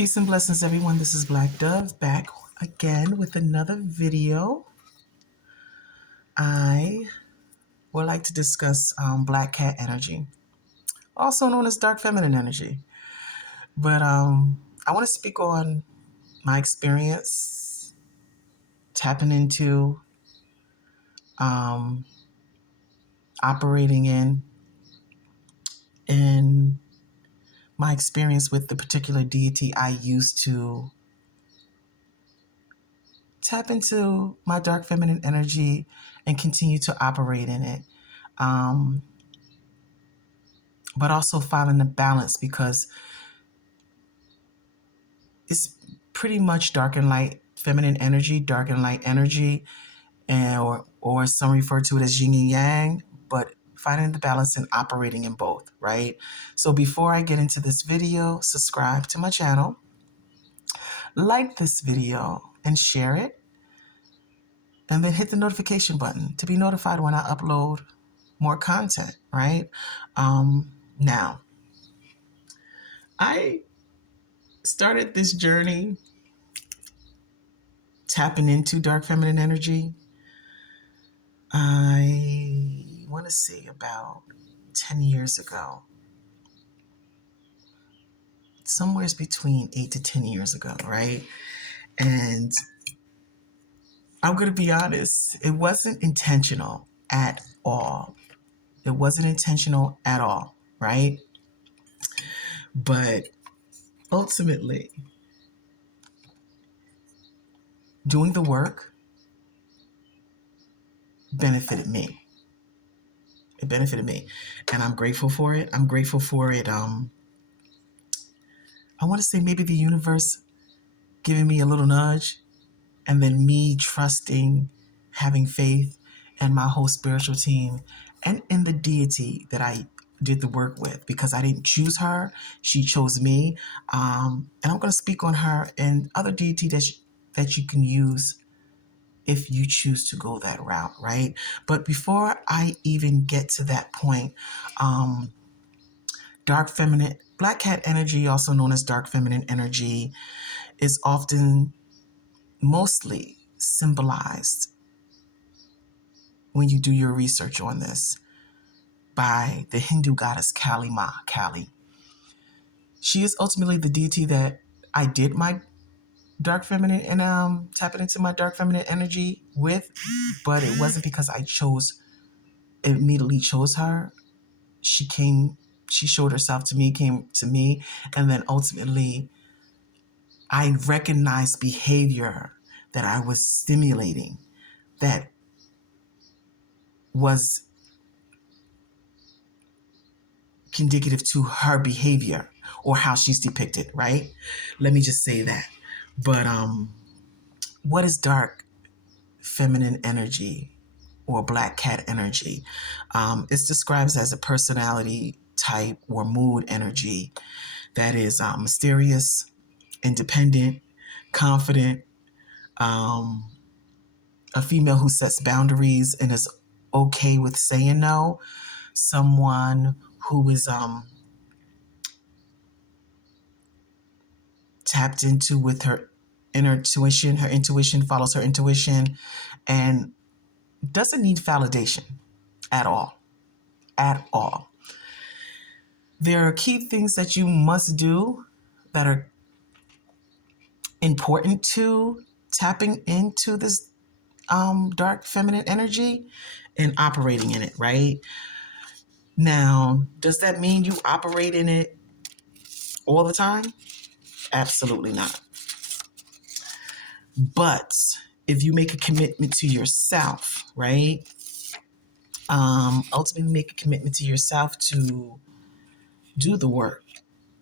Peace and blessings, everyone. This is Black Dove back again with another video. I would like to discuss Black Cat energy, also known as Dark Feminine energy. But I want to speak on my experience tapping into, operating in, and my experience with the particular deity I used to tap into my Dark Feminine energy and continue to operate in it. But also finding the balance, because it's pretty much dark and light feminine energy, dark and light energy, and or some refer to it as yin and yang, but finding the balance and operating in both, right? So before I get into this video, subscribe to my channel, like this video, and share it, and then hit the notification button to be notified when I upload more content, right? Now, I started this journey tapping into dark feminine energy, I want to say about 10 years ago. Somewhere between 8 to 10 years ago, right? And I'm going to be honest, it wasn't intentional at all. It wasn't intentional at all, right? But ultimately, doing the work benefited me. It benefited me. And I'm grateful for it. I'm grateful for it. I want to say maybe the universe giving me a little nudge, and then me trusting, having faith in my whole spiritual team and in the deity that I did the work with, because I didn't choose her. She chose me. And I'm going to speak on her and other deity that you can use if you choose to go that route, right? But before I even get to that point, dark feminine, Black Cat energy, also known as dark feminine energy, is often mostly symbolized, when you do your research on this, by the Hindu goddess Kali Ma, Kali. She is ultimately the deity that I did my dark feminine and tapping into my dark feminine energy with, but it wasn't because I immediately chose her. She showed herself to me, came to me, and then ultimately I recognized behavior that I was stimulating that was indicative to her behavior or how she's depicted, right? Let me just say that. But what is dark feminine energy or Black Cat energy? It's described as a personality type or mood energy that is mysterious, independent, confident, a female who sets boundaries and is okay with saying no, someone who is tapped into with her intuition. Her intuition follows her intuition and doesn't need validation at all. At all. There are key things that you must do that are important to tapping into this dark feminine energy and operating in it, right? Now, does that mean you operate in it all the time? Absolutely not. But if you make a commitment to yourself, right? Ultimately make a commitment to yourself to do the work.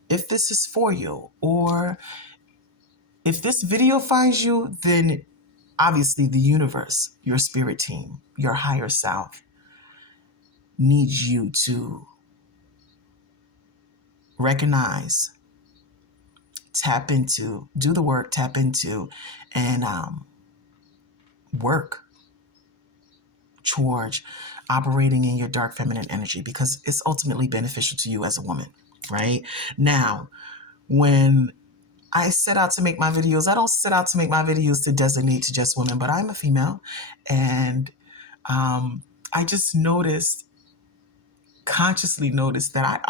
If this is for you, or if this video finds you, then obviously the universe, your spirit team, your higher self needs you to recognize, tap into, do the work, tap into, and work towards operating in your dark feminine energy, because it's ultimately beneficial to you as a woman, right? Now, when I set out to make my videos. I don't set out to make my videos to designate to just women, but I'm a female. And I just consciously noticed that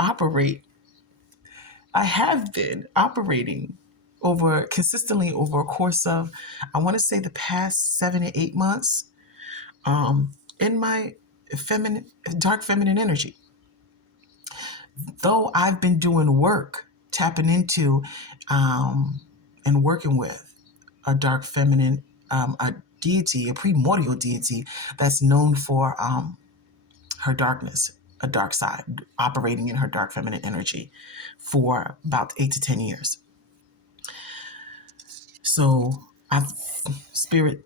I have been operating consistently over a course of, I want to say the past 7 to 8 months, in my dark feminine energy. Though I've been doing work, tapping into, and working with a dark feminine, a deity, a primordial deity that's known for her darkness, a dark side, operating in her dark feminine energy for about 8 to 10 years. So spirit,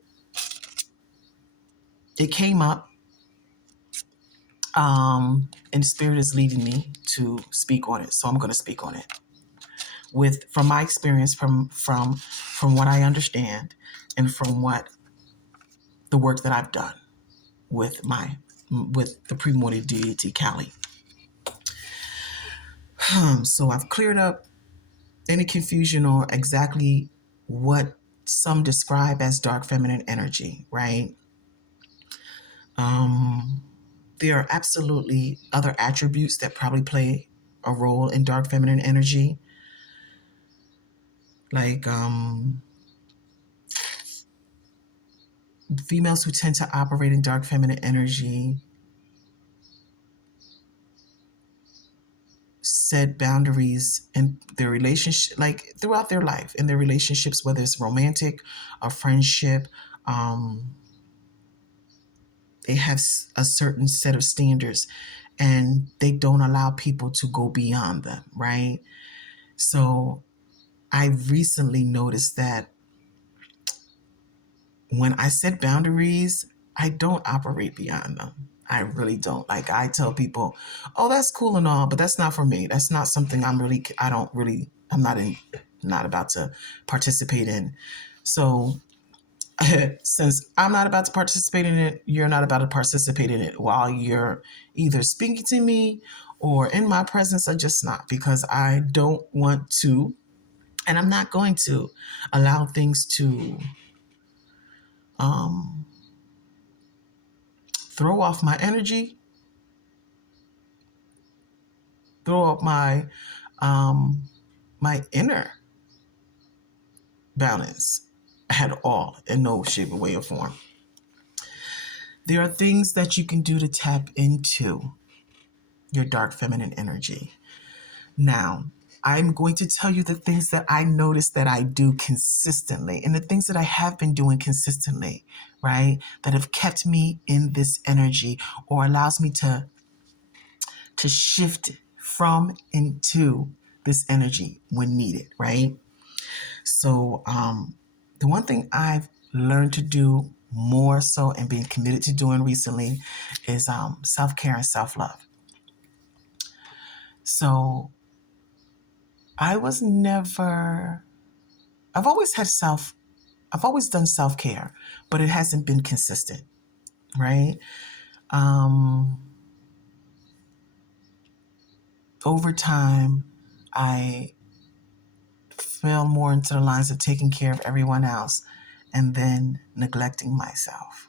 it came up, and spirit is leading me to speak on it. So I'm going to speak on it from my experience, from what I understand, and from what the work that I've done with the primordial deity Kali. So I've cleared up any confusion or exactly what some describe as dark feminine energy, right? There are absolutely other attributes that probably play a role in dark feminine energy, like females who tend to operate in dark feminine energy set boundaries in their relationship, like throughout their life, in their relationships, whether it's romantic or friendship. They have a certain set of standards, and they don't allow people to go beyond them, right? So I recently noticed that when I set boundaries, I don't operate beyond them. I really don't. Like, I tell people, oh, that's cool and all, but that's not for me. That's not something I'm not about to participate in. So since I'm not about to participate in it, you're not about to participate in it while you're either speaking to me or in my presence, or just not, because I don't want to, and I'm not going to allow things to throw off my energy, throw up my inner balance at all, in no shape or way or form. There are things that you can do to tap into your dark feminine energy. Now, I'm going to tell you the things that I notice that I do consistently, and the things that I have been doing consistently, right? That have kept me in this energy, or allows me to shift from into this energy when needed, right? So the one thing I've learned to do more so and been committed to doing recently is self-care and self-love. So I've always done self-care, but it hasn't been consistent, right? Over time, I fell more into the lines of taking care of everyone else and then neglecting myself.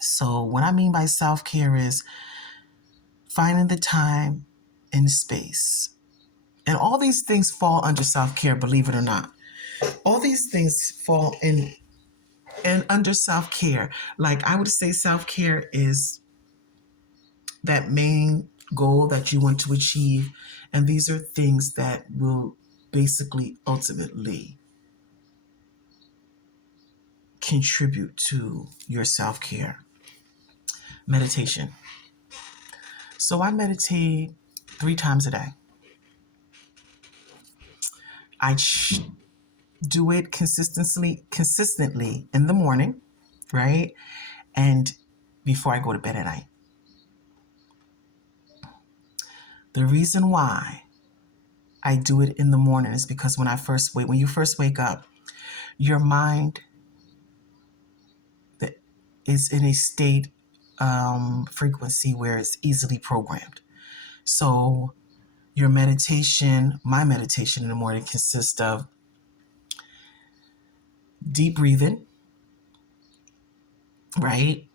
So what I mean by self-care is finding the time and space. And all these things fall under self-care, believe it or not. All these things fall in and under self-care. Like, I would say self-care is that main goal that you want to achieve. And these are things that will basically ultimately contribute to your self-care. Meditation. So I meditate 3 times a day. I do it consistently in the morning, right? And before I go to bed at night. The reason why I do it in the morning is because when you first wake up, your mind is in a state frequency where it's easily programmed. So Your meditation, my meditation in the morning consists of deep breathing, right?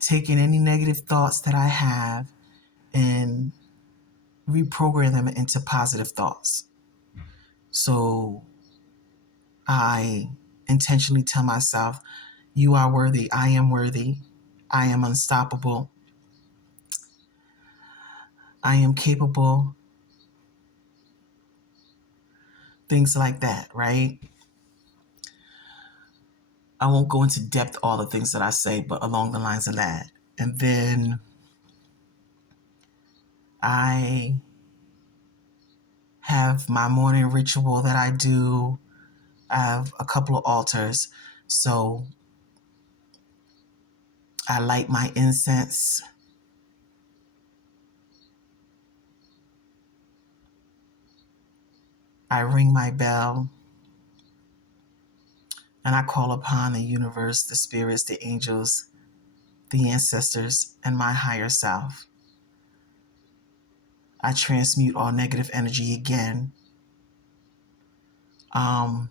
Taking any negative thoughts that I have and reprogram them into positive thoughts. So I intentionally tell myself, you are worthy, I am worthy, I am unstoppable, I am capable, things like that, right? I won't go into depth all the things that I say, but along the lines of that. And then I have my morning ritual that I do. I have a couple of altars. So I light my incense. I ring my bell. And I call upon the universe, the spirits, the angels, the ancestors, and my higher self. I transmute all negative energy again. Um,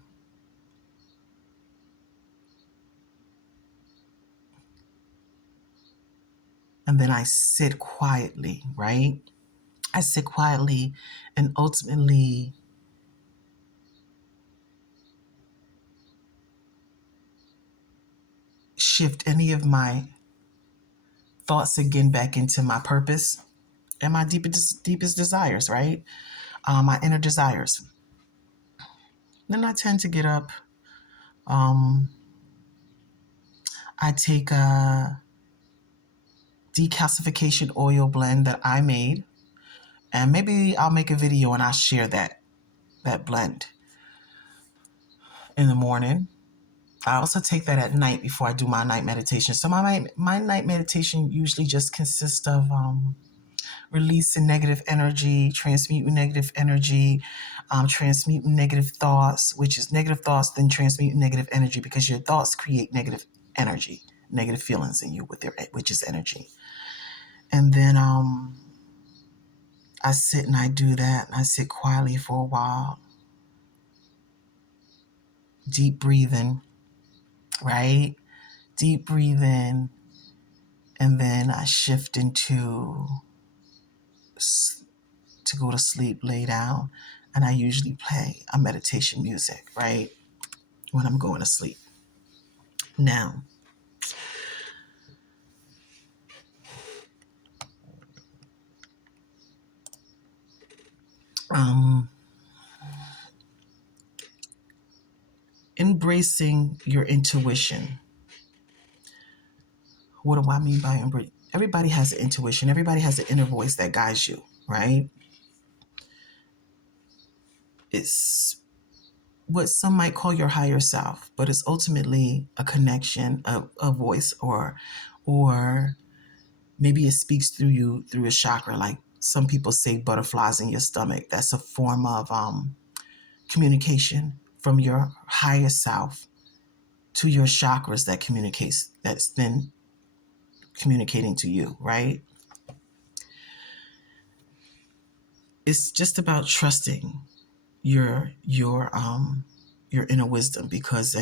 and then I sit quietly, right? I sit quietly and ultimately shift any of my thoughts again back into my purpose and my deepest desires, right? My inner desires. Then I tend to get up. Um, I take a decalcification oil blend that I made, and maybe I'll make a video and I'll share that blend in the morning. I also take that at night before I do my night meditation. So my night meditation usually just consists of releasing negative energy, transmuting negative energy, transmuting negative thoughts, which is negative thoughts, then transmuting negative energy, because your thoughts create negative energy, negative feelings in you which is energy. And then I sit and I do that, and I sit quietly for a while, deep breathing, right? Deep breathing, and then I shift into to go to sleep, lay down, and I usually play a meditation music, right, when I'm going to sleep. Now, um, embracing your intuition. What do I mean by embrace? Everybody has an intuition. Everybody has an inner voice that guides you, right? It's what some might call your higher self, but it's ultimately a connection, a voice, or maybe it speaks through you through a chakra. Like some people say, butterflies in your stomach. That's a form of communication from your higher self to your chakras that's then communicating to you, right? It's just about trusting your inner wisdom, because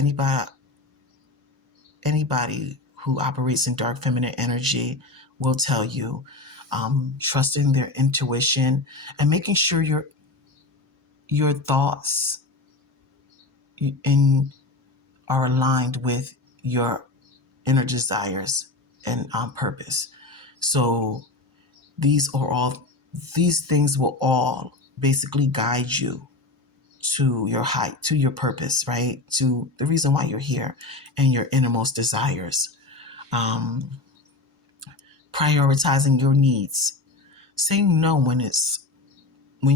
anybody who operates in dark feminine energy will tell you, trusting their intuition and making sure your thoughts in are aligned with your inner desires and purpose. So these are all these things will all basically guide you to your height, to your purpose, right? To the reason why you're here and your innermost desires. Prioritizing your needs. Saying no when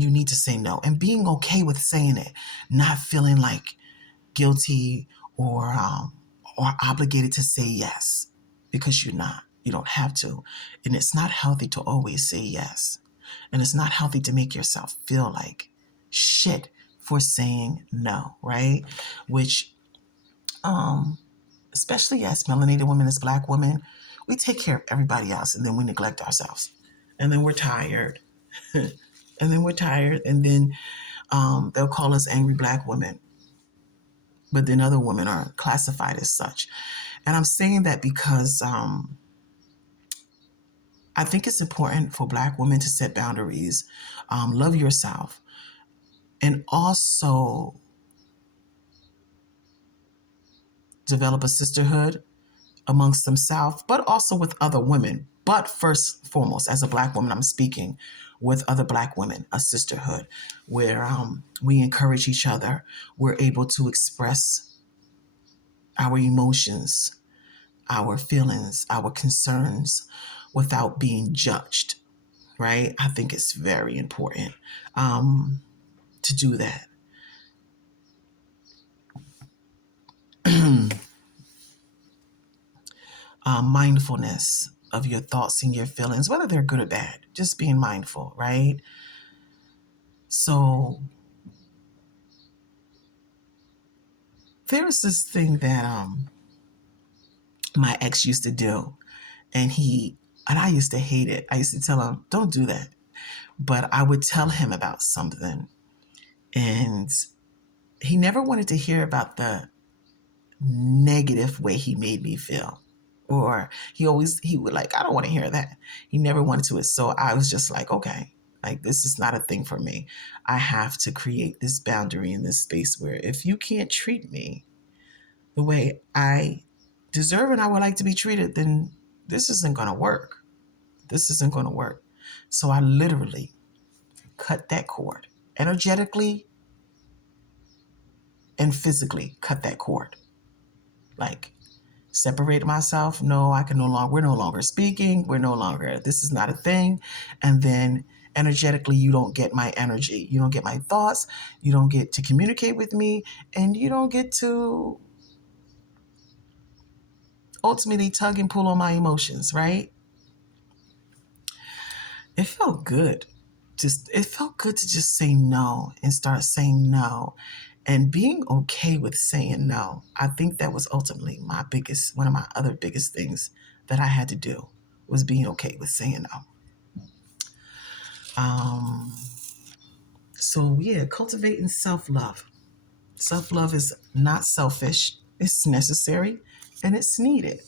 you need to say no, and being okay with saying it, not feeling like guilty or obligated to say yes, because you're not. You don't have to. And it's not healthy to always say yes. And it's not healthy to make yourself feel like shit for saying no, right? Which, especially as melanated women, as Black women, we take care of everybody else and then we neglect ourselves. and then we're tired, and then we're tired, and then they'll call us angry Black women, but then other women are classified as such. And I'm saying that because I think it's important for Black women to set boundaries, love yourself, and also develop a sisterhood amongst themselves, but also with other women. But first and foremost, as a Black woman, I'm speaking with other Black women, a sisterhood where we encourage each other. We're able to express our emotions, our feelings, our concerns without being judged, right? I think it's very important to do that. Mindfulness of your thoughts and your feelings, whether they're good or bad, just being mindful, right? So there's this thing that my ex used to do, and I used to hate it. I used to tell him, don't do that. But I would tell him about something, and he never wanted to hear about the negative way he made me feel. Or he would like, I don't want to hear that. He never wanted to. So I was just like, okay, like this is not a thing for me. I have to create this boundary in this space where if you can't treat me the way I deserve and I would like to be treated, then this isn't going to work. This isn't going to work. So I literally cut that cord, energetically and physically cut that cord. Like, separate myself. No, we're no longer speaking. This is not a thing. And then energetically, you don't get my energy. You don't get my thoughts. You don't get to communicate with me. And you don't get to ultimately tug and pull on my emotions, right? It felt good. It felt good to just say no and start saying no and being okay with saying no. I think that was ultimately one of my other biggest things that I had to do was being okay with saying no. So yeah, cultivating self-love. Self-love is not selfish. It's necessary and it's needed.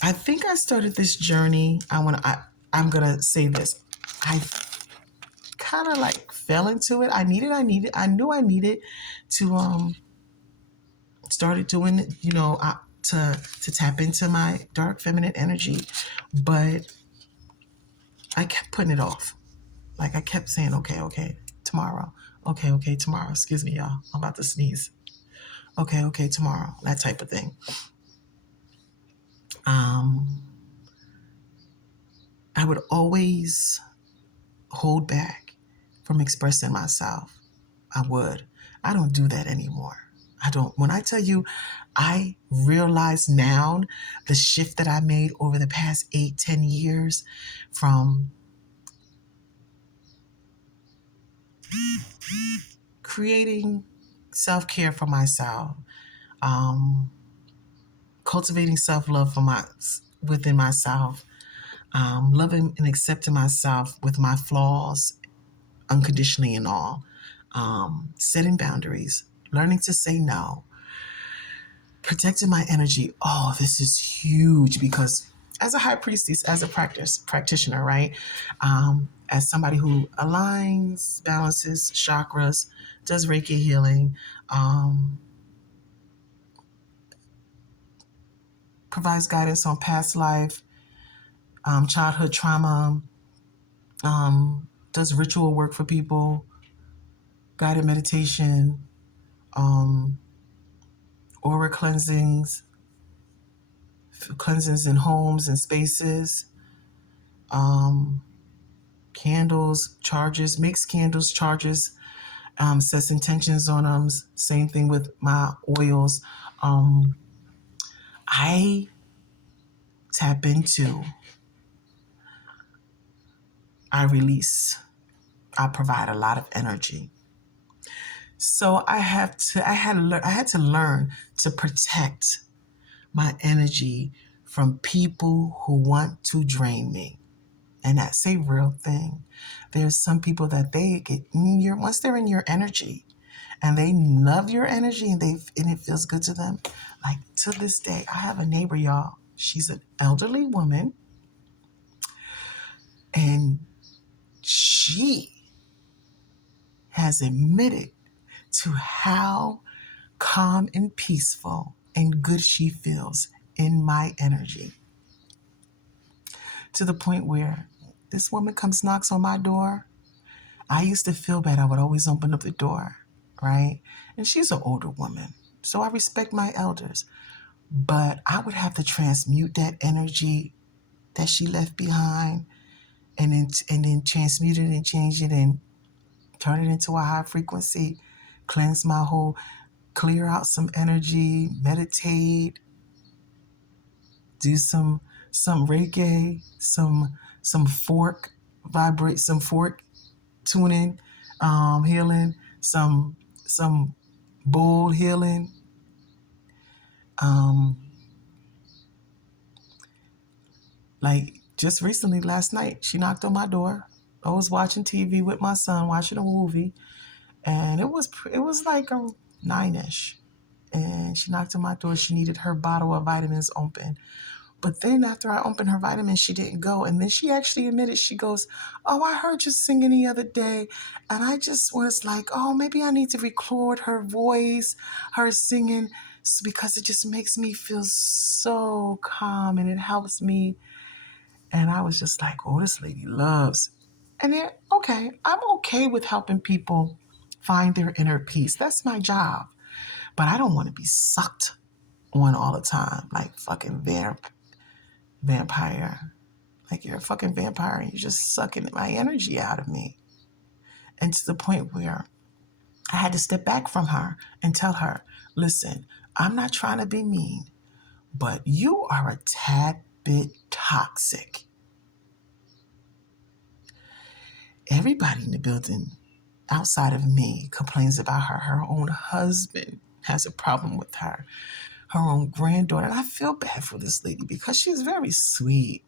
I think I started this journey. I'm gonna say this. I kind of like fell into it. I knew I needed to started doing it, to tap into my dark feminine energy, but I kept putting it off. Like I kept saying, okay, tomorrow. Okay, tomorrow. Excuse me, y'all. I'm about to sneeze. Okay, tomorrow. That type of thing. I would always hold back from expressing myself. I would. I don't do that anymore. I don't. When I tell you, I realize now the shift that I made over the past 8, 10 years from creating self-care for myself, cultivating self-love within myself, loving and accepting myself with my flaws unconditionally and all, setting boundaries, learning to say no, protecting my energy. Oh, this is huge because as a high priestess, as a practitioner, right? As somebody who aligns, balances chakras, does Reiki healing, provides guidance on past life, childhood trauma, does ritual work for people, guided meditation, aura cleansings in homes and spaces, candles, charges, makes candles, charges, sets intentions on them. Same thing with my oils. I tap into, I release, I provide a lot of energy. So I had to learn to protect my energy from people who want to drain me. And that's a real thing. There's some people that they get in your, once they're in your energy and they love your energy and it feels good to them. Like to this day, I have a neighbor, y'all. She's an elderly woman and she has admitted to how calm and peaceful and good she feels in my energy. To the point where this woman comes, knocks on my door. I used to feel bad. I would always open up the door, right? And she's an older woman, so I respect my elders. But I would have to transmute that energy that she left behind, and then transmute it and change it and turn it into a high frequency, cleanse my whole, clear out some energy, meditate, do some Reiki, some fork vibrate, some fork tuning, healing, some bowl healing. Um, like just recently, last night, she knocked on my door. I was watching TV with my son, watching a movie, and it was like 9ish, and she knocked on my door. She needed her bottle of vitamins open. But then after I opened her vitamins, she didn't go. And then she actually admitted, she goes, "Oh, I heard you singing the other day." And I just was like, oh, maybe I need to record her voice, her singing, because it just makes me feel so calm and it helps me. And I was just like, oh, this lady loves. And then, okay, I'm okay with helping people find their inner peace. That's my job. But I don't want to be sucked on all the time, like fucking vampire. Like you're a fucking vampire and you're just sucking my energy out of me. And to the point where I had to step back from her and tell her, listen, I'm not trying to be mean, but you are a tad bit toxic. Everybody in the building outside of me complains about her. Her own husband has a problem with her. Her own granddaughter. And I feel bad for this lady because she's very sweet.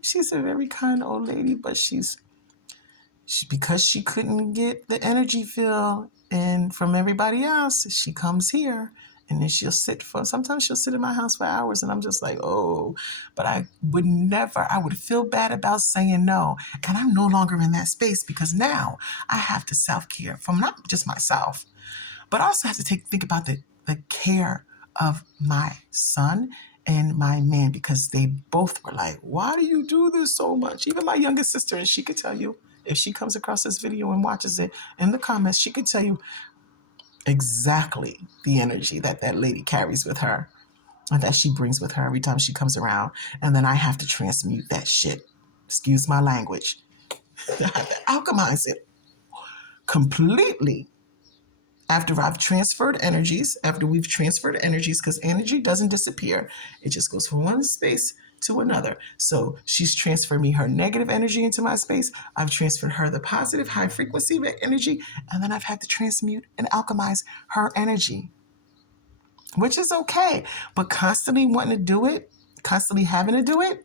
She's a very kind old lady, but because she couldn't get the energy feel and from everybody else, she comes here and then sometimes she'll sit in my house for hours and I'm just like, oh, but I would feel bad about saying no. And I'm no longer in that space because now I have to self-care from not just myself, but I also have to think about the care of my son and my man, because they both were like, why do you do this so much? Even my youngest sister, and she could tell you, if she comes across this video and watches it in the comments, she could tell you exactly the energy that that lady carries with her and that she brings with her every time she comes around. And then I have to transmute that shit. Excuse my language. I have to alchemize it completely. After we've transferred energies, because energy doesn't disappear, it just goes from one space to another. So she's transferred me her negative energy into my space. I've transferred her the positive, high frequency energy, and then I've had to transmute and alchemize her energy, which is okay. But constantly wanting to do it, constantly having to do it,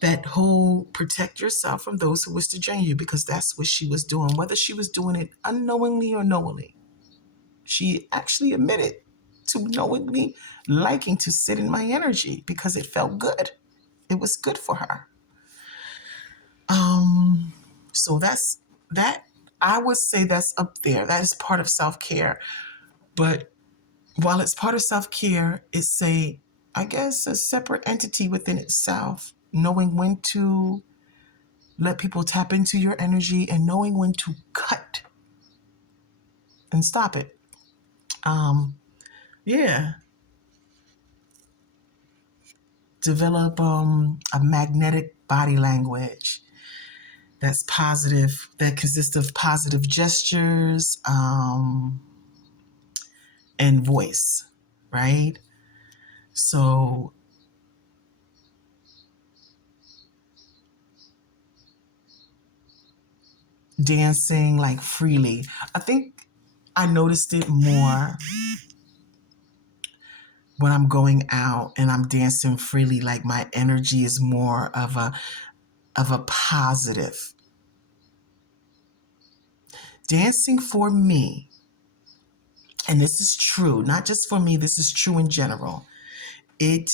that whole protect yourself from those who wish to drain you, because that's what she was doing, whether she was doing it unknowingly or knowingly. She actually admitted to knowingly liking to sit in my energy because it felt good. It was good for her. So that's that. I would say that's up there. That is part of self-care. But while it's part of self-care, it's I guess, a separate entity within itself, knowing when to let people tap into your energy and knowing when to cut and stop it. Yeah. Develop a magnetic body language that's positive, that consists of positive gestures, and voice, right? So dancing like freely. I think I noticed it more when I'm going out and I'm dancing freely. Like my energy is more of a positive. Dancing for me, and this is true, not just for me, this is true in general. It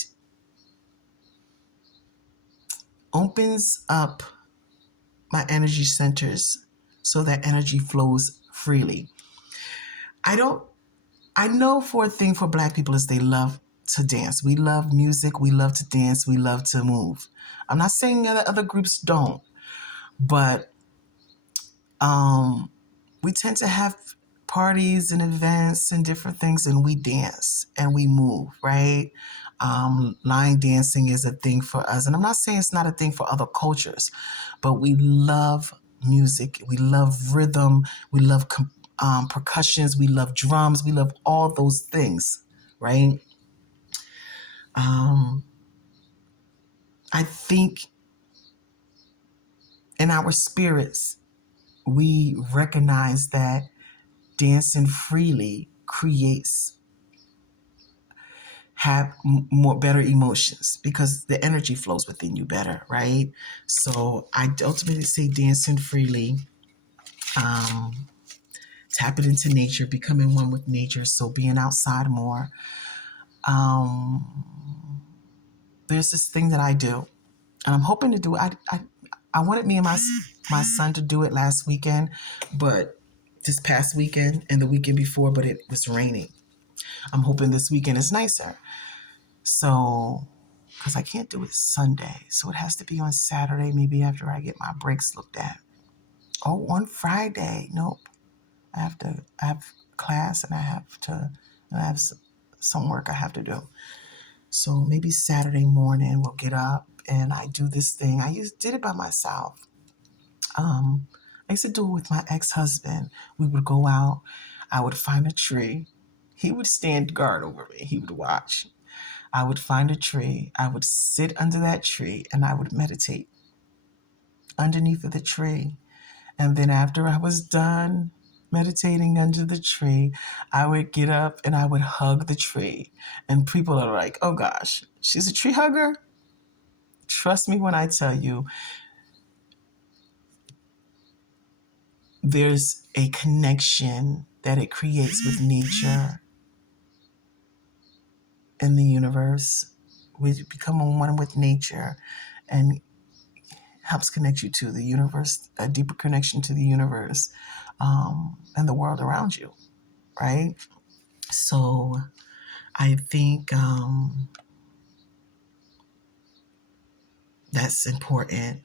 opens up my energy centers so that energy flows freely. I don't I know for a thing for Black people is they love to dance. We love music, we love to dance, we love to move. I'm not saying that other groups don't, but we tend to have parties and events and different things, and we dance and we move, right? Line dancing is a thing for us. And I'm not saying it's not a thing for other cultures, but we love music. We love rhythm. We love percussions. We love drums. We love all those things, right? I think in our spirits, we recognize that dancing freely creates have more better emotions because the energy flows within you better, right? So I ultimately say dancing freely, tapping into nature, becoming one with nature. So being outside more. There's this thing that I do, and I'm hoping to do it. I wanted me and my son to do it last weekend, but this past weekend and the weekend before, but it was raining. I'm hoping this weekend is nicer. So, because I can't do it Sunday. So it has to be on Saturday, maybe after I get my breaks looked at. Oh, on Friday. Nope. I have class and I have some work I have to do. So maybe Saturday morning we'll get up and I do this thing. Did it by myself. I used to do it with my ex-husband. We would go out. I would find a tree. He would stand guard over me. He would watch. I would find a tree. I would sit under that tree and I would meditate underneath of the tree. And then after I was done meditating under the tree, I would get up and I would hug the tree. And people are like, oh gosh, she's a tree hugger? Trust me when I tell you, there's a connection that it creates with nature and the universe. We become one with nature and helps connect you to the universe, a deeper connection to the universe and the world around you, right? So I think that's important.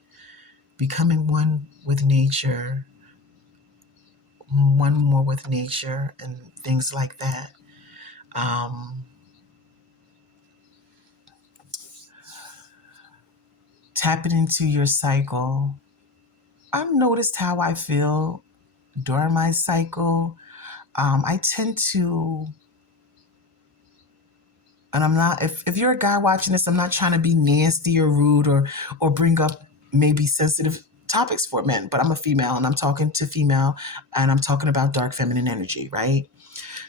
Becoming one with nature, one more with nature, and things like that. Tapping into your cycle. I've noticed how I feel during my cycle. I tend to, and I'm not, if you're a guy watching this, I'm not trying to be nasty or rude or bring up maybe sensitive topics for men, but I'm a female and I'm talking to female and I'm talking about dark feminine energy, right?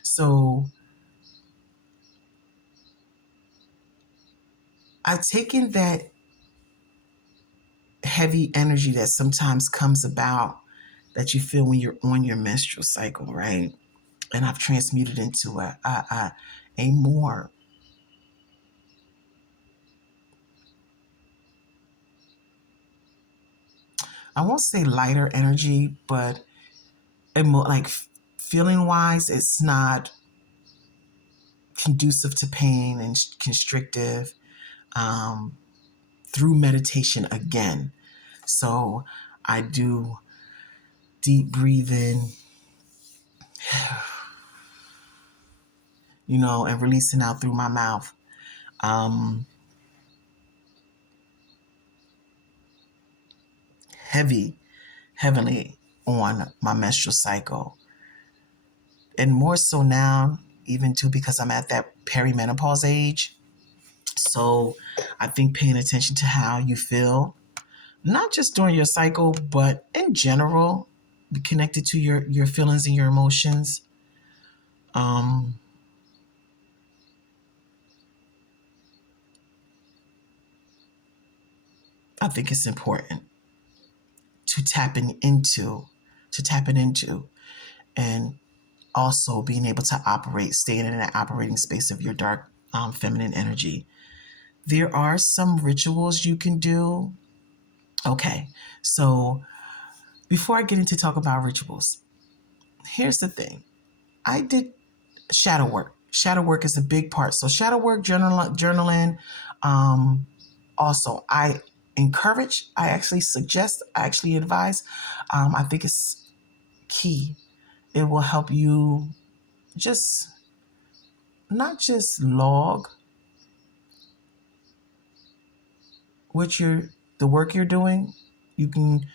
So I've taken that heavy energy that sometimes comes about that you feel when you're on your menstrual cycle, right? And I've transmuted into a more I won't say lighter energy, but like feeling wise, it's not conducive to pain and constrictive through meditation again. So I do deep breathing, and releasing out through my mouth. Heavily on my menstrual cycle. And more so now, even too, because I'm at that perimenopause age. So I think paying attention to how you feel, not just during your cycle, but in general, be connected to your feelings and your emotions. Um, I think it's important to tap into, and also being able to operate, staying in that operating space of your dark feminine energy. There are some rituals you can do. Okay, so before I get into talk about rituals, here's the thing. I did shadow work. Shadow work is a big part. So shadow work, journaling. Um, Also, I encourage, I actually suggest, I actually advise. I think it's key. It will help you just not just log what you're the work you're doing. You can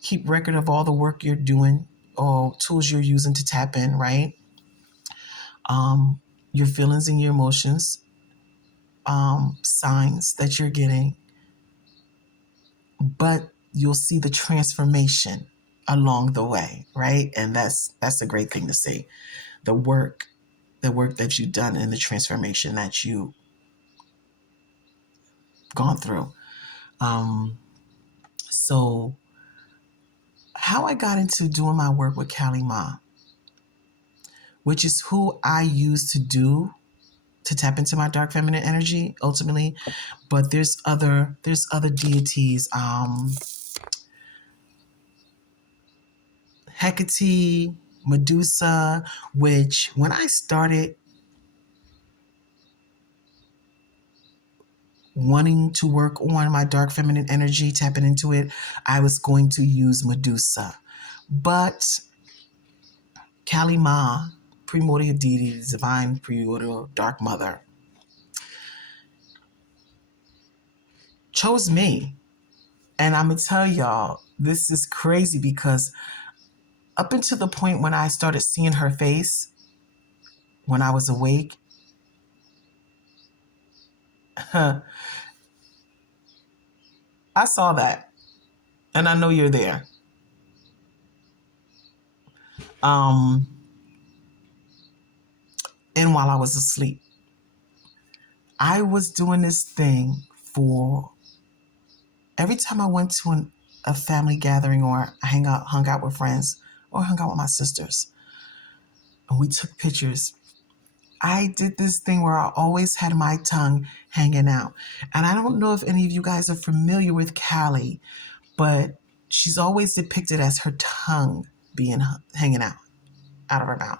keep record of all the work you're doing or tools you're using to tap in, right? Your feelings and your emotions, signs that you're getting, but you'll see the transformation along the way, right? And that's a great thing to see. The work, the work that you've done and the transformation that you've gone through. So how I got into doing my work with Kali Ma, which is who I use to tap into my dark feminine energy ultimately, but there's other deities, Hecate, Medusa, which when I started wanting to work on my dark feminine energy, tapping into it, I was going to use Medusa. But Kali Ma, primordial deity, divine primordial dark mother, chose me. And I'm going to tell y'all, this is crazy because up until the point when I started seeing her face, when I was awake, I saw that. And I know you're there. Um, and while I was asleep, I was doing this thing for every time I went to a family gathering or hung out with friends or hung out with my sisters and we took pictures. I did this thing where I always had my tongue hanging out. And I don't know if any of you guys are familiar with Kali, but she's always depicted as her tongue being hanging out of her mouth.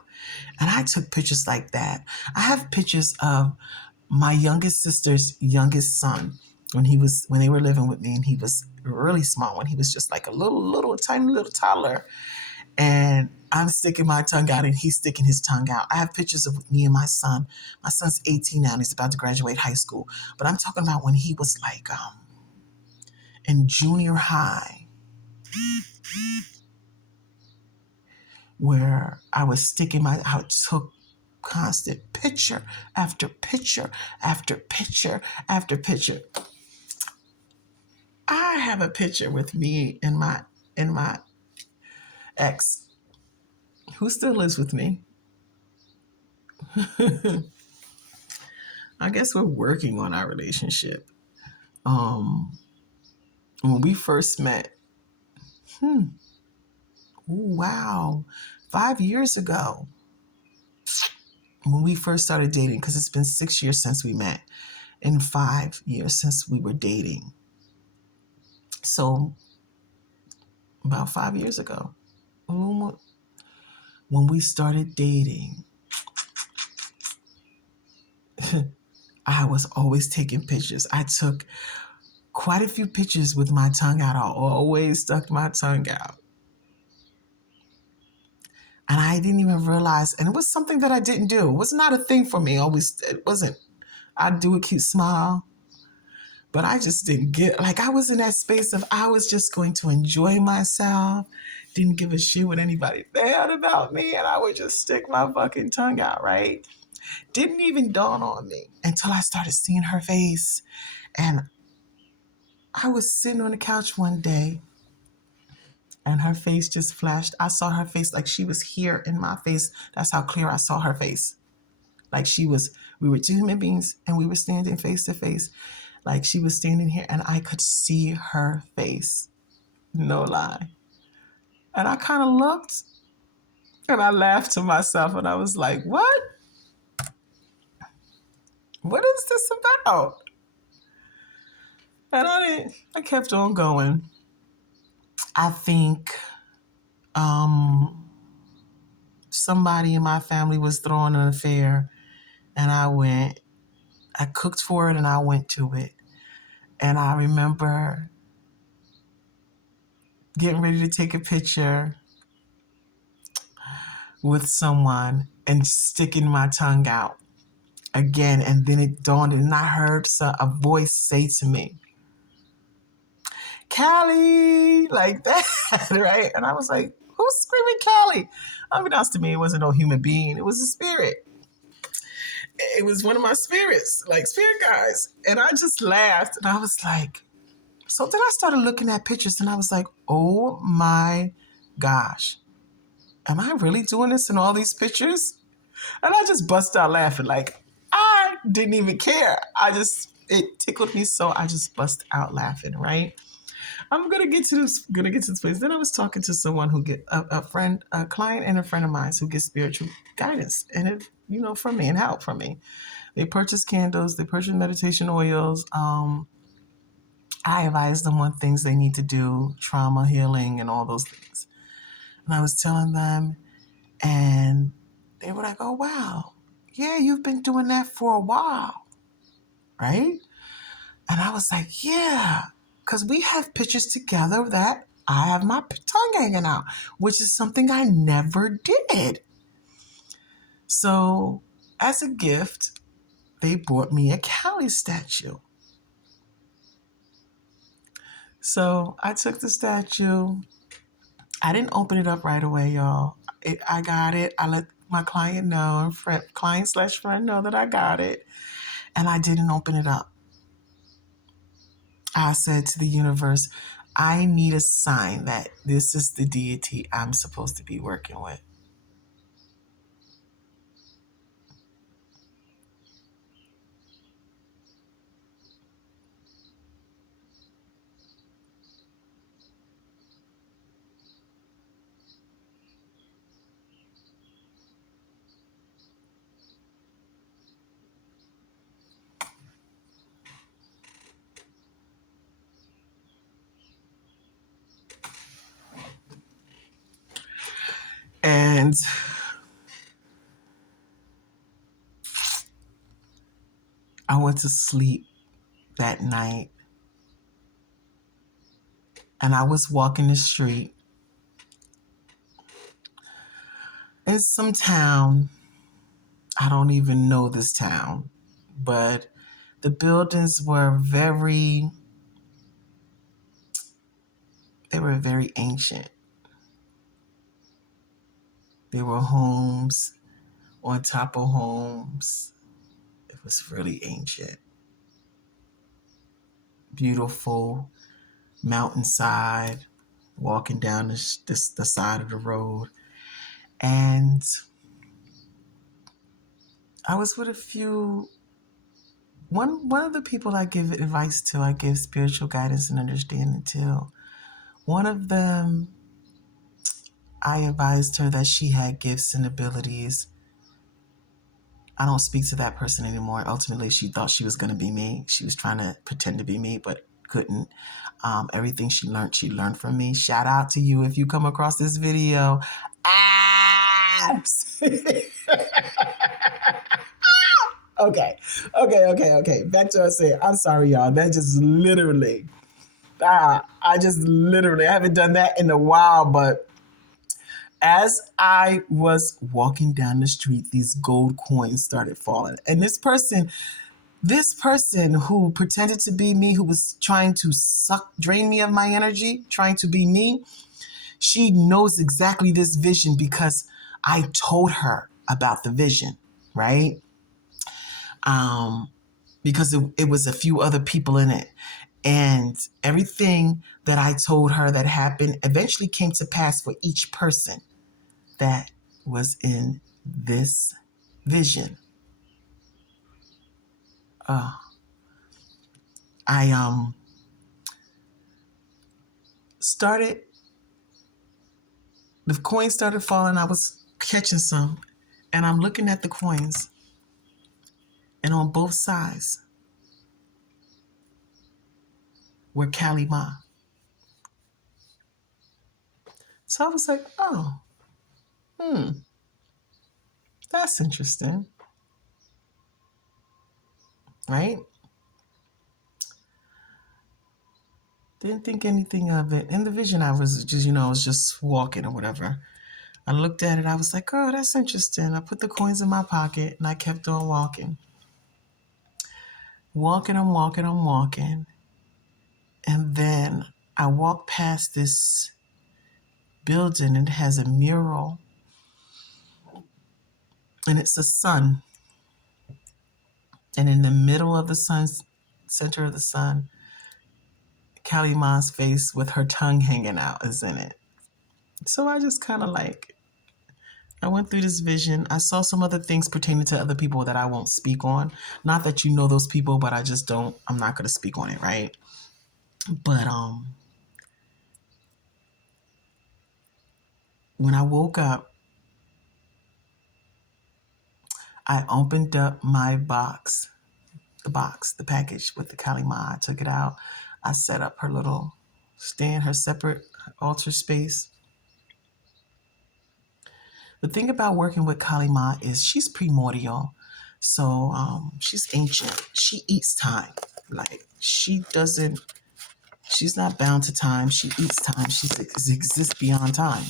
And I took pictures like that. I have pictures of my youngest sister's youngest son when they were living with me, and he was really small, when he was just like a little tiny little toddler, and I'm sticking my tongue out and he's sticking his tongue out. I have pictures of me and my son. My son's 18 now and he's about to graduate high school, but I'm talking about when he was like in junior high, where I took constant picture after picture after picture after picture. I have a picture with me and my ex, who still lives with me. I guess we're working on our relationship. Um, when we first met, ooh, wow, 5 years ago, when we first started dating, because it's been 6 years since we met, and 5 years since we were dating. So about 5 years ago, when we started dating, I was always taking pictures. I took quite a few pictures with my tongue out. I always stuck my tongue out. And I didn't even realize, and it was something that I didn't do. It was not a thing for me. It wasn't. I'd do a cute smile, but I just didn't get, like, I was in that space of, I was just going to enjoy myself, didn't give a shit what anybody thought about me, and I would just stick my fucking tongue out, right? Didn't even dawn on me until I started seeing her face. And I was sitting on the couch one day And her face just flashed. I saw her face like she was here in my face. That's how clear I saw her face. Like we were two human beings and we were standing face to face. Like she was standing here and I could see her face. No lie. And I kind of looked and I laughed to myself and I was like, what? What is this about? And I kept on going. I think somebody in my family was throwing an affair and I cooked for it and I went to it. And I remember getting ready to take a picture with someone and sticking my tongue out again. And then it dawned and I heard a voice say to me, Callie, like that, right? And I was like, who's screaming Callie? Unbeknownst to me, it wasn't no human being. It was a spirit. It was one of my spirits, like spirit guys. And I just laughed and I was like, so then I started looking at pictures and I was like, oh my gosh, am I really doing this in all these pictures? And I just bust out laughing. Like, I didn't even care. It tickled me so I just bust out laughing, right? I'm gonna get to this place. Then I was talking to someone who get a friend, a client and a friend of mine who gets spiritual guidance and it, from me and help from me. They purchase candles, they purchase meditation oils. I advise them on things they need to do, trauma healing and all those things. And I was telling them and they were like, oh wow, yeah, you've been doing that for a while, right? And I was like, yeah, because we have pictures together that I have my tongue hanging out, which is something I never did. So as a gift, they bought me a Callie statue. So I took the statue. I didn't open it up right away, y'all. I got it. I let my client know, client/friend know that I got it. And I didn't open it up. I said to the universe, I need a sign that this is the deity I'm supposed to be working with. And I went to sleep that night and I was walking the street in some town. I don't even know this town, but the buildings were very ancient. There were homes on top of homes. It was really ancient. Beautiful mountainside, walking down the side of the road. And I was with one of the people I give advice to, I give spiritual guidance and understanding to. One of them, I advised her that she had gifts and abilities. I don't speak to that person anymore. Ultimately, she thought she was going to be me. She was trying to pretend to be me, but couldn't. Everything she learned from me. Shout out to you if you come across this video. Okay. Back to what I said. I'm sorry, y'all. That just literally, I haven't done that in a while, but as I was walking down the street, these gold coins started falling. And this person who pretended to be me, who was trying to drain me of my energy, trying to be me, she knows exactly this vision because I told her about the vision, right? Because it was a few other people in it. And everything that I told her that happened eventually came to pass for each person that was in this vision. I started, the coins started falling. I was catching some, and I'm looking at the coins, and on both sides were Kali Ma. So I was like, oh, that's interesting, right? Didn't think anything of it. In the vision, I was just, I was just walking or whatever. I looked at it. I was like, oh, that's interesting. I put the coins in my pocket and I kept on walking. I'm walking. And then I walked past this building and it has a mural and it's a sun. And in the middle of the sun's center of the sun, Kali Ma's face with her tongue hanging out is in it. So I just kind of like, I went through this vision. I saw some other things pertaining to other people that I won't speak on. Not that you know those people, but I just don't, I'm not going to speak on it, right? But when I woke up, I opened up my box, the package with the Kali Ma. I took it out. I set up her little stand, her separate altar space. The thing about working with Kali Ma is she's primordial. So she's ancient. She eats time. Like she's not bound to time. She eats time. She exists beyond time.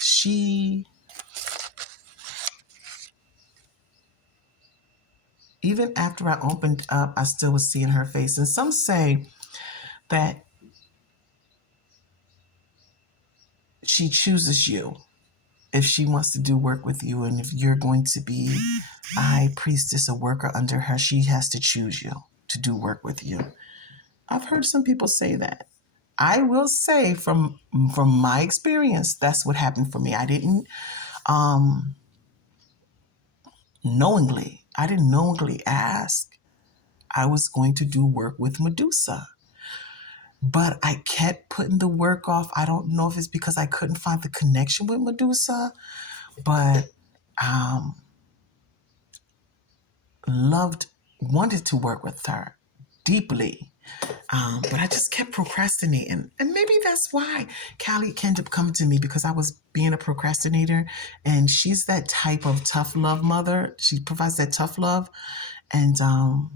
She, even after I opened up, I still was seeing her face. And some say that she chooses you if she wants to do work with you. And if you're going to be a high priestess, a worker under her, she has to choose you to do work with you. I've heard some people say that. I will say from my experience, that's what happened for me. I didn't knowingly ask. I was going to do work with Medusa. But I kept putting the work off. I don't know if it's because I couldn't find the connection with Medusa, but wanted to work with her deeply. But I just kept procrastinating. And maybe that's why Callie ended up coming to me, because I was being a procrastinator. And she's that type of tough love mother. She provides that tough love. And I'm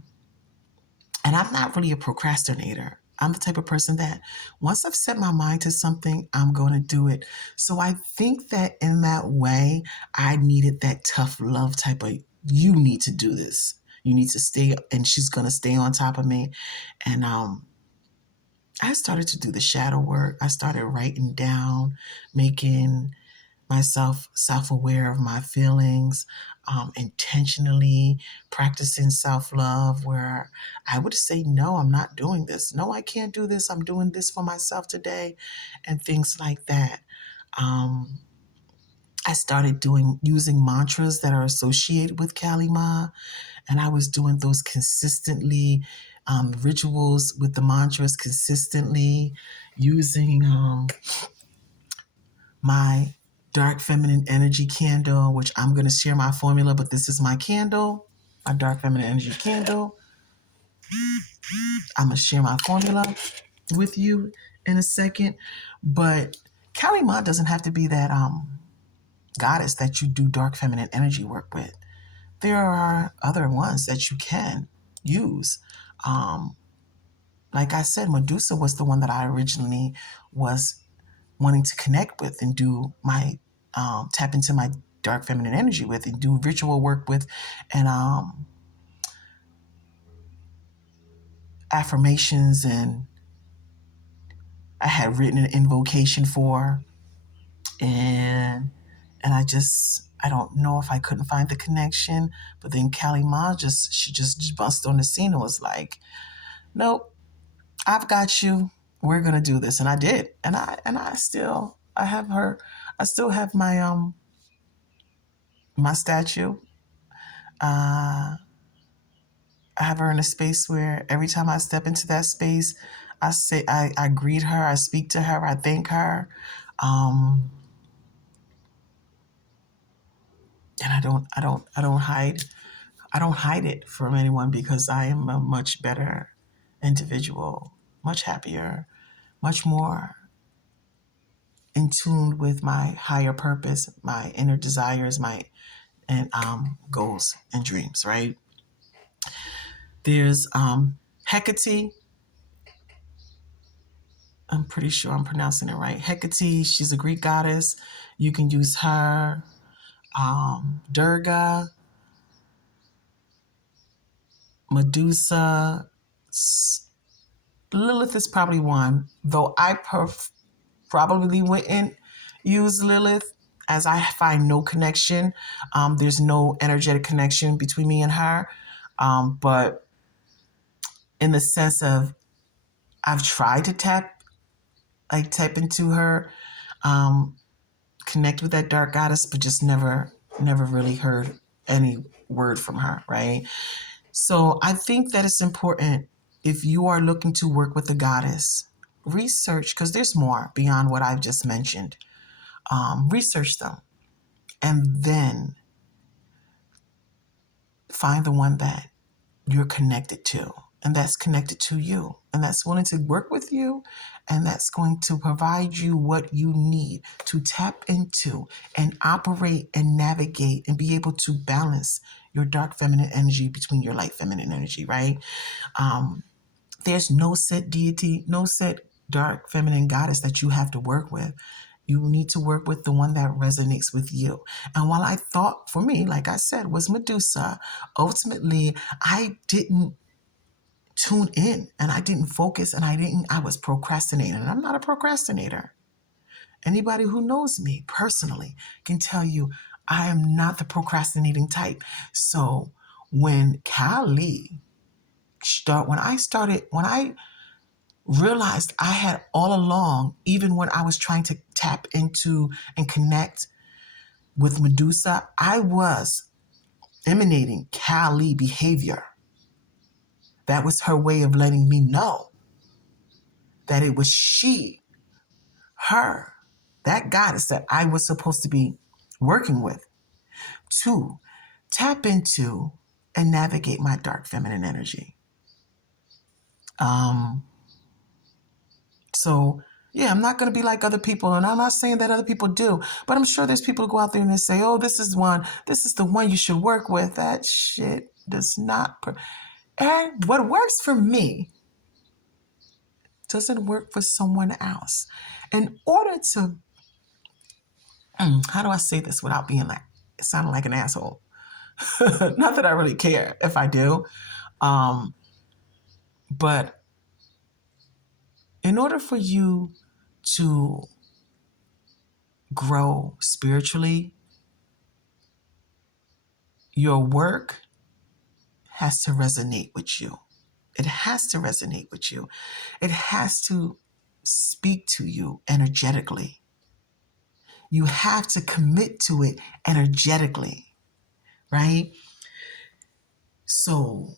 not really a procrastinator. I'm the type of person that once I've set my mind to something, I'm going to do it. So I think that in that way, I needed that tough love type of, you need to do this. You need to stay, and she's going to stay on top of me. And I started to do the shadow work. I started writing down, making myself self-aware of my feelings, intentionally practicing self-love, where I would say, no, I'm not doing this. No, I can't do this. I'm doing this for myself today, and things like that. I started using mantras that are associated with Kali Ma, and I was doing those consistently, rituals with the mantras consistently, using my dark feminine energy candle, which I'm going to share my formula, but this is my candle, my dark feminine energy candle. I'm going to share my formula with you in a second. But Kali Ma doesn't have to be that goddess that you do dark feminine energy work with. There are other ones that you can use. Like I said, Medusa was the one that I originally was wanting to connect with and do my tap into my dark feminine energy with and do ritual work with, and affirmations, and I had written an invocation for, and And I don't know if I couldn't find the connection, but then Callie Ma she just busted on the scene and was like, nope, I've got you. We're going to do this. And I did. And I have her, I still have my statue. Uh, I have her in a space where every time I step into that space, I greet her, I speak to her, I thank her. Um, and I don't hide it from anyone because I am a much better individual, much happier, much more in tune with my higher purpose, my inner desires, my and goals and dreams. Right? There's Hecate. I'm pretty sure I'm pronouncing it right. Hecate. She's a Greek goddess. You can use her. Durga, Medusa. Lilith is probably one, though probably wouldn't use Lilith as I find no connection. There's no energetic connection between me and her. But in the sense of I've tried to type into her, um, connect with that dark goddess, but just never really heard any word from her, right? So I think that it's important if you are looking to work with the goddess, research, because there's more beyond what I've just mentioned. Research them and then find the one that you're connected to and that's connected to you and that's willing to work with you and that's going to provide you what you need to tap into and operate and navigate and be able to balance your dark feminine energy between your light feminine energy, right? There's no set deity, no set dark feminine goddess that you have to work with. You need to work with the one that resonates with you. And while I thought for me, like I said, was Medusa, ultimately I didn't tune in and I didn't focus and I was procrastinating. And I'm not a procrastinator. Anybody who knows me personally can tell you I am not the procrastinating type. So when when I realized I had all along, even when I was trying to tap into and connect with Medusa, I was emanating Kali behavior. That was her way of letting me know that it was her, that goddess that I was supposed to be working with to tap into and navigate my dark feminine energy. So yeah, I'm not going to be like other people, and I'm not saying that other people do, but I'm sure there's people who go out there and they say, oh, this is the one you should work with. That shit does not, and what works for me doesn't work for someone else. In order to, how do I say this without being like, sounding like an asshole? Not that I really care if I do, but in order for you to grow spiritually, your work has to resonate with you. It has to resonate with you. It has to speak to you energetically. You have to commit to it energetically, right? So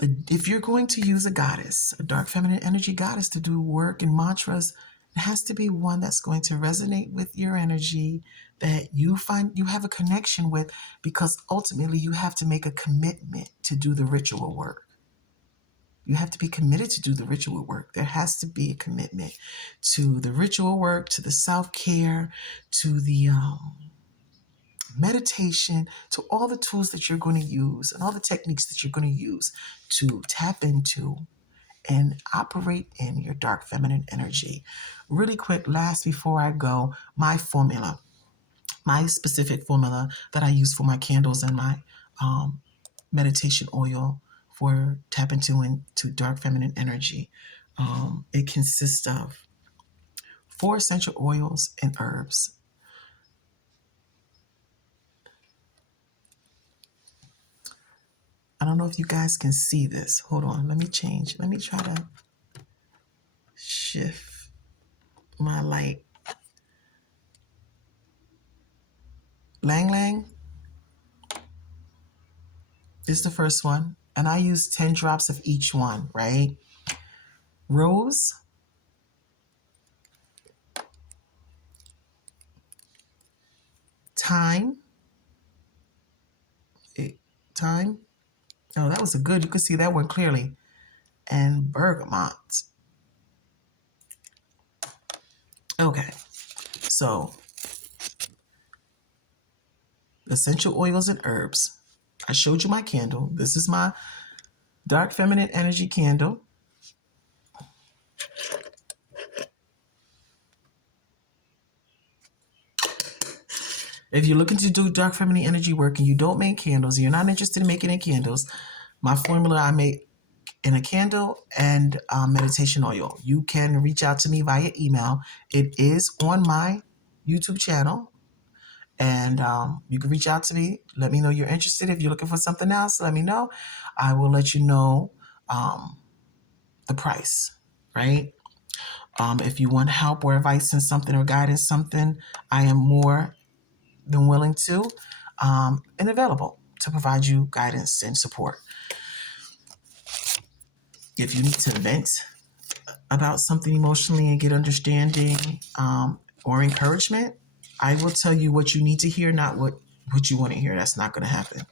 if you're going to use a goddess, a dark feminine energy goddess to do work and mantras, it has to be one that's going to resonate with your energy, that you find you have a connection with, because ultimately you have to make a commitment to do the ritual work. You have to be committed to do the ritual work. There has to be a commitment to the ritual work, to the self-care, to the meditation, to all the tools that you're going to use and all the techniques that you're going to use to tap into and operate in your dark feminine energy. Really quick, last before I go, my specific formula that I use for my candles and my meditation oil for tap into dark feminine energy. It consists of 4 essential oils and herbs, I don't know if you guys can see this. Hold on. Let me change. Let me try to shift my light. Lang Lang is the first one. And I use 10 drops of each one, right? Rose, thyme, thyme. Oh, that was a good. You can see that one clearly. And bergamot. Okay. So, essential oils and herbs. I showed you my candle. This is my dark feminine energy candle. If you're looking to do dark feminine energy work and you don't make candles, and you're not interested in making any candles, my formula I make in a candle and meditation oil. You can reach out to me via email. It is on my YouTube channel. And you can reach out to me. Let me know you're interested. If you're looking for something else, let me know. I will let you know the price, right? If you want help or advice in something or guidance something, I am more than willing to and available to provide you guidance and support. If you need to vent about something emotionally and get understanding or encouragement, I will tell you what you need to hear, not what you want to hear. That's not going to happen.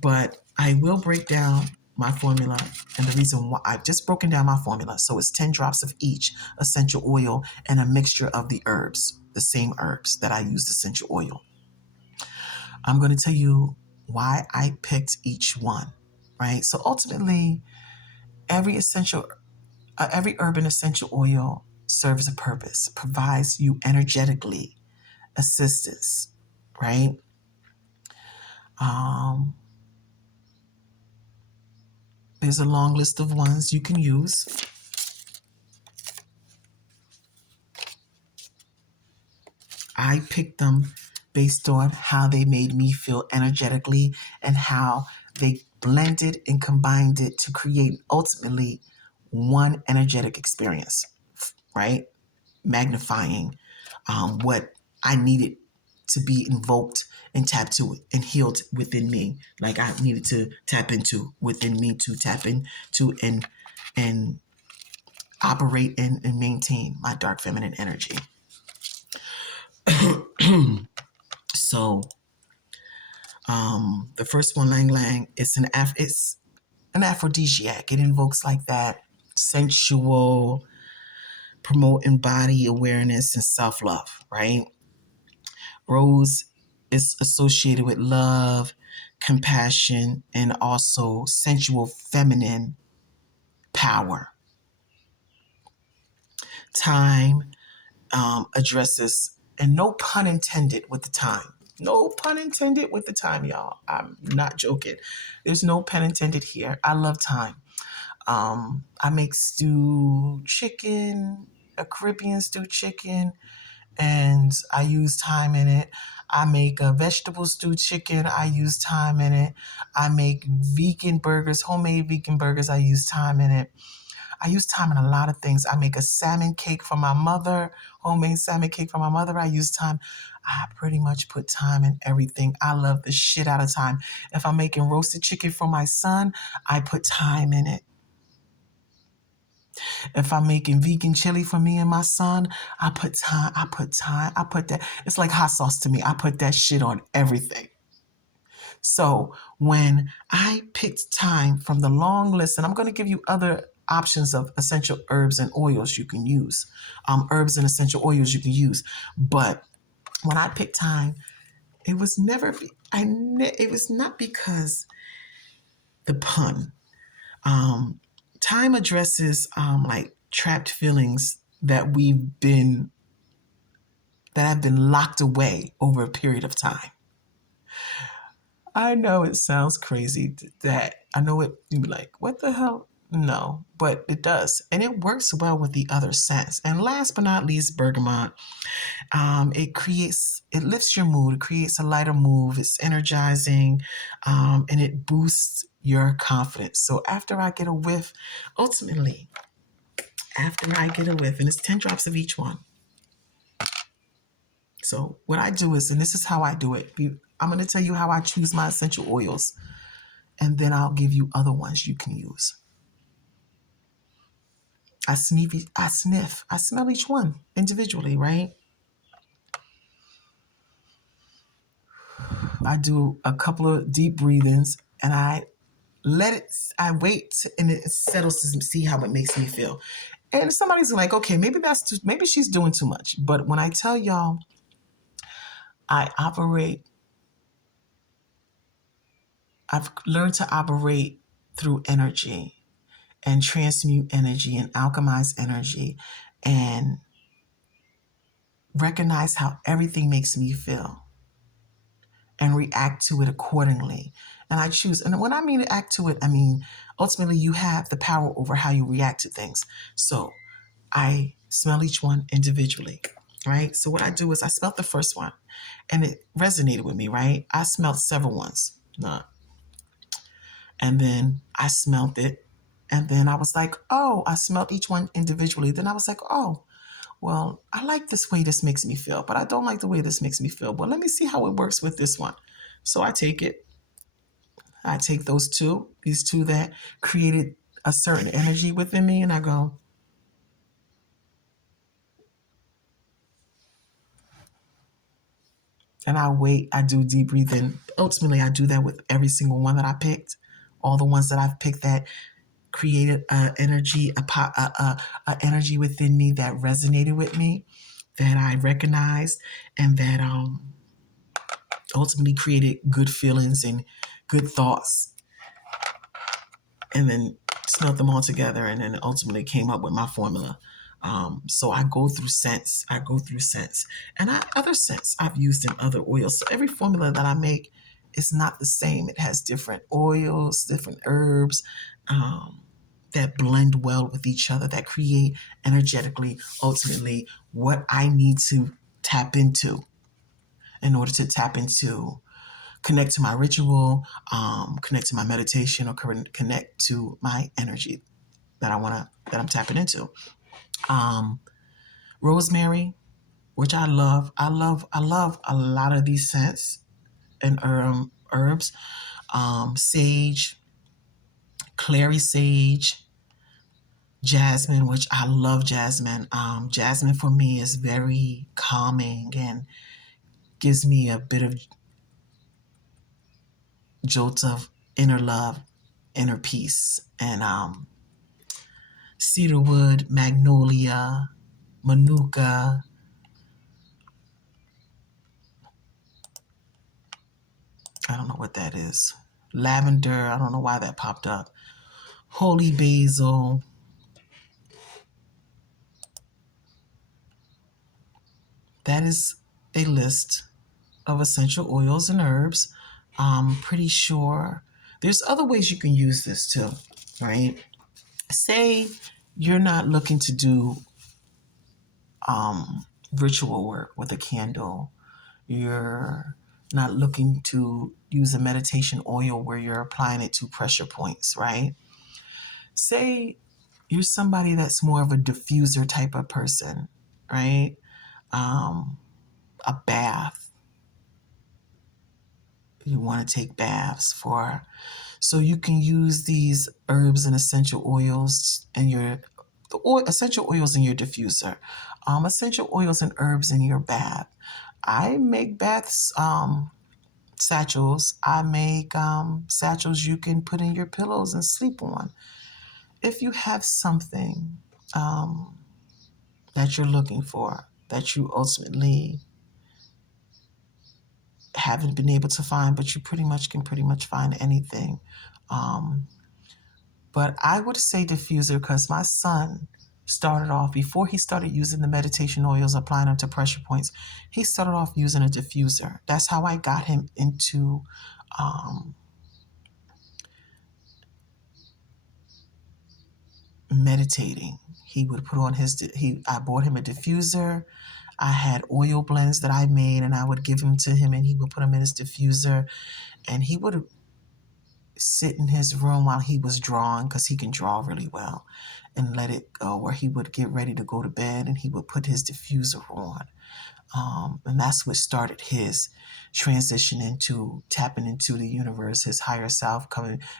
But I will break down my formula and the reason why I've just broken down my formula. So it's 10 drops of each essential oil and a mixture of the herbs, the same herbs that I use essential oil. I'm going to tell you why I picked each one, right? So ultimately, every herb and essential oil serves a purpose, provides you energetically assistance, right? There's a long list of ones you can use. I picked them based on how they made me feel energetically and how they blended and combined it to create ultimately one energetic experience, right? Magnifying what I needed to be invoked and tap to it and healed within me, like I needed to tap into within me to tap into and operate and maintain my dark feminine energy. So the first one, Lang Lang, it's an aphrodisiac. It invokes like that sensual, promoting body awareness and self-love, right? Rose is associated with love, compassion, and also sensual feminine power. Thyme addresses, and no pun intended with the time. No pun intended with the time, y'all. I'm not joking. There's no pun intended here. I love thyme. I make stewed chicken, a Caribbean stewed chicken, and I use thyme in it. I make a vegetable stewed chicken. I use thyme in it. I make vegan burgers, homemade vegan burgers. I use thyme in it. I use thyme in a lot of things. I make a salmon cake for my mother, homemade salmon cake for my mother. I use thyme. I pretty much put thyme in everything. I love the shit out of thyme. If I'm making roasted chicken for my son, I put thyme in it. If I'm making vegan chili for me and my son, I put thyme. I put that. It's like hot sauce to me. I put that shit on everything. So when I picked thyme from the long list, and I'm going to give you other options of essential herbs and oils you can use, herbs and essential oils you can use. But when I picked thyme, it was it was not because the pun. Thyme addresses like trapped feelings that have been locked away over a period of time. I know it sounds crazy that I know it, you'd be like, what the hell? No, but it does. And it works well with the other scents. And last but not least, bergamot. It lifts your mood. It creates a lighter mood. It's energizing, and it boosts your confidence. So after I get a whiff, ultimately, after I get a whiff, and it's 10 drops of each one. So what I do is, and this is how I do it. I'm going to tell you how I choose my essential oils, and then I'll give you other ones you can use. I smell each one individually, right? I do a couple of deep breathings and I wait and it settles to see how it makes me feel. And somebody's like, okay, maybe she's doing too much. But when I tell y'all, I've learned to operate through energy and transmute energy and alchemize energy and recognize how everything makes me feel and react to it accordingly. And I choose, and when I mean act to it, I mean, ultimately you have the power over how you react to things. So I smell each one individually, right? So what I do is I smelled the first one and it resonated with me, right? I smelled several ones. And then I smelled it. And then I was like, oh, I smelled each one individually. Then I was like, oh, well, I like this way this makes me feel, but I don't like the way this makes me feel. But let me see how it works with this one. So I take these two that created a certain energy within me, and I go, and I wait, I do deep breathing. Ultimately, I do that with every single one that I picked, all the ones that I've picked that created energy, energy within me that resonated with me, that I recognized, and that ultimately created good feelings and good thoughts, and then smelled them all together, and then ultimately came up with my formula. So I go through scents. And other scents I've used in other oils. So every formula that I make is not the same. It has different oils, different herbs that blend well with each other, that create energetically, ultimately, what I need to tap into in order to connect to my ritual, connect to my meditation, or connect to my energy that I'm tapping into. Rosemary, which I love. I love a lot of these scents and herbs. Sage, clary sage, jasmine, which I love jasmine. Jasmine for me is very calming and gives me a bit of jolt of inner love, inner peace. And cedarwood, magnolia, manuka. I don't know what that is. Lavender, I don't know why that popped up. Holy basil. That is a list of essential oils and herbs. I'm pretty sure there's other ways you can use this too, right? Say you're not looking to do ritual work with a candle. You're not looking to use a meditation oil where you're applying it to pressure points, right? Say you're somebody that's more of a diffuser type of person, right? A bath. You want to take baths for, so you can use these herbs and essential oils in your essential oils in your diffuser, essential oils and herbs in your bath. I make baths satchels. I make satchels you can put in your pillows and sleep on. If you have something that you're looking for, that you ultimately haven't been able to find, but you can find anything. But I would say diffuser because my son started off, before he started using the meditation oils, applying them to pressure points, he started off using a diffuser. That's how I got him into meditating. He would put on I bought him a diffuser. I had oil blends that I made and I would give them to him and he would put them in his diffuser and he would sit in his room while he was drawing, because he can draw really well, and let it go, where he would get ready to go to bed and he would put his diffuser on. And that's what started his transition into tapping into the universe, his higher self,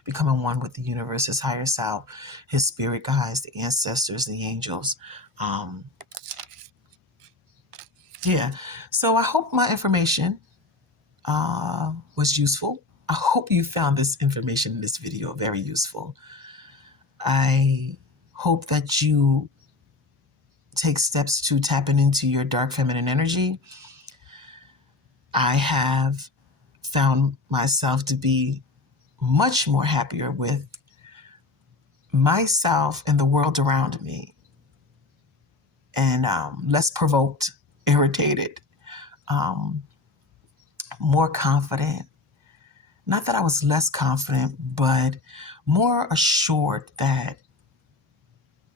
becoming one with the universe, his higher self, his spirit guides, the ancestors, the angels. Um, yeah. So I hope my information was useful. I hope you found this information in this video very useful. I hope that you take steps to tapping into your dark feminine energy. I have found myself to be much more happier with myself and the world around me, and less provoked, irritated, um, more confident. Not that I was less confident, but more assured that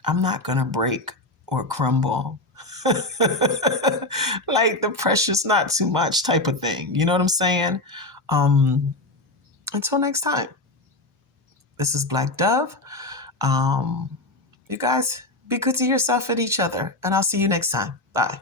I'm not going to break or crumble. Like the pressure's not too much type of thing. You know what I'm saying? Um, until next time, this is Black Dove. You guys be good to yourself and each other, and I'll see you next time. Bye.